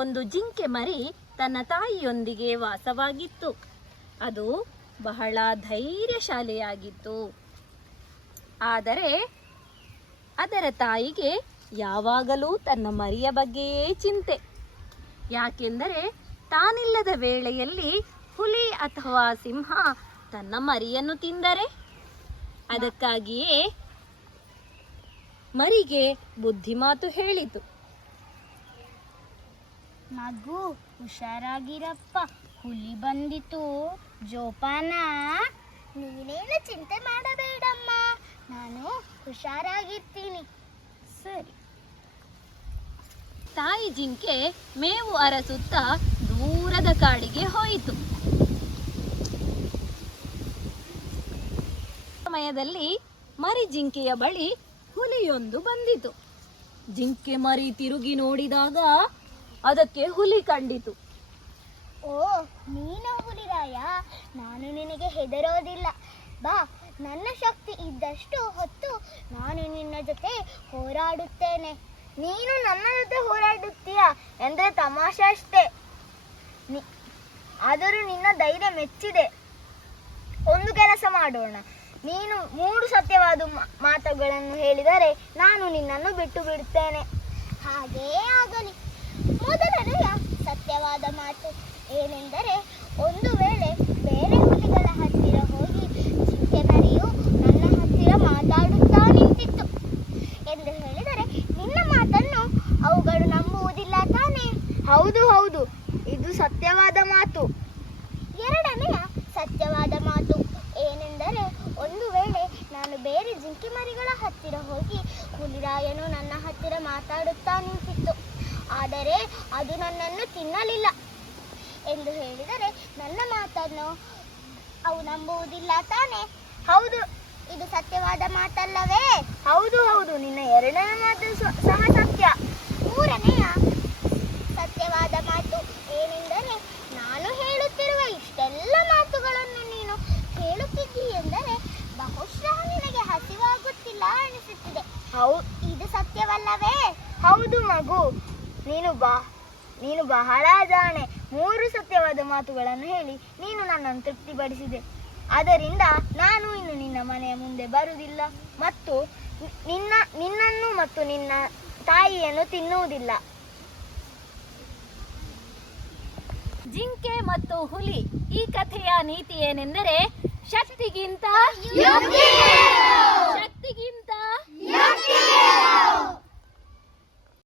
ಒಂದು ಜಿಂಕೆ ಮರಿ ತನ್ನ ತಾಯಿಯೊಂದಿಗೆ ವಾಸವಾಗಿತ್ತು. ಅದು ಬಹಳ ಧೈರ್ಯಶಾಲಿಯಾಗಿತ್ತು. ಆದರೆ ಅದರ ತಾಯಿಗೆ ಯಾವಾಗಲೂ ತನ್ನ ಮರಿಯ ಬಗ್ಗೆಯೇ ಚಿಂತೆ. ಯಾಕೆಂದರೆ ತಾನಿಲ್ಲದ ವೇಳೆಯಲ್ಲಿ ಹುಲಿ ಅಥವಾ ಸಿಂಹ ತನ್ನ ಮರಿಯನ್ನು ತಿಂದರೆ. ಅದಕ್ಕಾಗಿಯೇ ಮರಿಗೆ ಬುದ್ಧಿಮಾತು ಹೇಳಿತು. ಮಗು, ಹುಷಾರಾಗಿರಪ್ಪ, ಹುಲಿ ಬಂದಿತು ಜೋಪಾನ. ನೀನೇನು ಚಿಂತೆ ಮಾಡಬೇಡಮ್ಮ, ನಾನು ಹುಷಾರಾಗಿರ್ತೀನಿ. ಸರಿ. ತಾಯಿ ಜಿಂಕೆ ಮೇವು ಅರಸುತ್ತಾ ದೂರದ ಕಾಡಿಗೆ ಹೋಯಿತು. ಸಮಯದಲ್ಲಿ ಮರಿ ಜಿಂಕೆಯ ಬಳಿ ಹುಲಿಯೊಂದು ಬಂದಿತು. ಜಿಂಕೆ ಮರಿ ತಿರುಗಿ ನೋಡಿದಾಗ ಅದಕ್ಕೆ ಹುಲಿ ಕಂಡಿತು. ಓ, ನೀನು ಹುಲಿರಾಯ, ನಾನು ನಿನಗೆ ಹೆದರೋದಿಲ್ಲ. ಬಾ, ನನ್ನ ಶಕ್ತಿ ಇದ್ದಷ್ಟು ಹೊತ್ತು ನಾನು ನಿನ್ನ ಜೊತೆ ಹೋರಾಡುತ್ತೇನೆ. ನೀನು ನನ್ನ ಜೊತೆ ಹೋರಾಡುತ್ತೀಯ ಎಂದರೆ ತಮಾಷೆ ಅಷ್ಟೇ. ಆದರೂ ನಿನ್ನ ಧೈರ್ಯ ಮೆಚ್ಚಿದೆ. ಒಂದು ಕೆಲಸ ಮಾಡೋಣ. ನೀನು 3 ಸತ್ಯವಾದ ಮಾತುಗಳನ್ನು ಹೇಳಿದರೆ ನಾನು ನಿನ್ನನ್ನು ಬಿಟ್ಟು ಬಿಡುತ್ತೇನೆ. ಹಾಗೇ ಆಗಲಿ. ಮೊದಲನೆಯ ಸತ್ಯವಾದ ಮಾತು ಏನೆಂದರೆ, ಒಂದು ವೇಳೆ ಬೇರೆ ಹುಲಿಗಳ ಹತ್ತಿರ ಹೋಗಿ ಜಿಂಕೆ ಮರಿಯು ನನ್ನ ಹತ್ತಿರ ಮಾತಾಡುತ್ತಾ ನಿಂತಿತ್ತು ಎಂದು ಹೇಳಿದರೆ ನಿನ್ನ ಮಾತನ್ನು ಅವುಗಳು ನಂಬುವುದಿಲ್ಲ ತಾನೇ? ಹೌದು ಹೌದು, ಇದು ಸತ್ಯವಾದ ಮಾತು. ಎರಡನೆಯ ಸತ್ಯವಾದ ಮಾತು ಏನೆಂದರೆ, ಒಂದು ವೇಳೆ ನಾನು ಬೇರೆ ಜಿಂಕೆ ಮರಿಗಳ ಹತ್ತಿರ ಹೋಗಿ ಹುಲಿರಾಯನು ನನ್ನ ಹತ್ತಿರ ಮಾತಾಡುತ್ತಾ ನಿಂತಿತ್ತು, ಆದರೆ ಅದು ನನ್ನನ್ನು ತಿನ್ನಲಿಲ್ಲ ಎಂದು ಹೇಳಿದರೆ ನನ್ನ ಮಾತನ್ನು ಅವು ನಂಬುವುದಿಲ್ಲ ತಾನೇ? ಹೌದು, ಇದು ಸತ್ಯವಾದ ಮಾತಲ್ಲವೇ? ಹೌದು ಹೌದು, ನಿನ್ನ ಎರಡನೇ ಮಾತು ಸಹ ಸತ್ಯ. ಮೂರನೆಯ ಸತ್ಯವಾದ ಮಾತು ಏನೆಂದರೆ, ನಾನು ಹೇಳುತ್ತಿರುವ ಇಷ್ಟೆಲ್ಲ ಮಾತುಗಳನ್ನು ನೀನು ಕೇಳುತ್ತಿದ್ದೀ ಎಂದರೆ ಬಹುಶಃ ನಿನಗೆ ಹಸಿವಾಗುತ್ತಿಲ್ಲ ಅನಿಸುತ್ತಿದೆ. ಇದು ಸತ್ಯವಲ್ಲವೇ? ಹೌದು ಮಗು, ನೀನು ಬಹಳ ಜಾಣೆ. 3 ಸತ್ಯವಾದ ಮಾತುಗಳನ್ನು ಹೇಳಿ ನೀನು ನನ್ನನ್ನು ತೃಪ್ತಿಪಡಿಸಿದೆ. ಆದ್ದರಿಂದ ನಾನು ಇನ್ನು ನಿನ್ನ ಮನೆಯ ಮುಂದೆ ಬರುವುದಿಲ್ಲ ಮತ್ತು ನಿನ್ನನ್ನು ಮತ್ತು ನಿನ್ನ ತಾಯಿಯನ್ನು ತಿನ್ನುವುದಿಲ್ಲ. ಜಿಂಕೆ ಮತ್ತು ಹುಲಿ ಈ ಕಥೆಯ ನೀತಿ ಏನೆಂದರೆ, ಶಕ್ತಿಗಿಂತ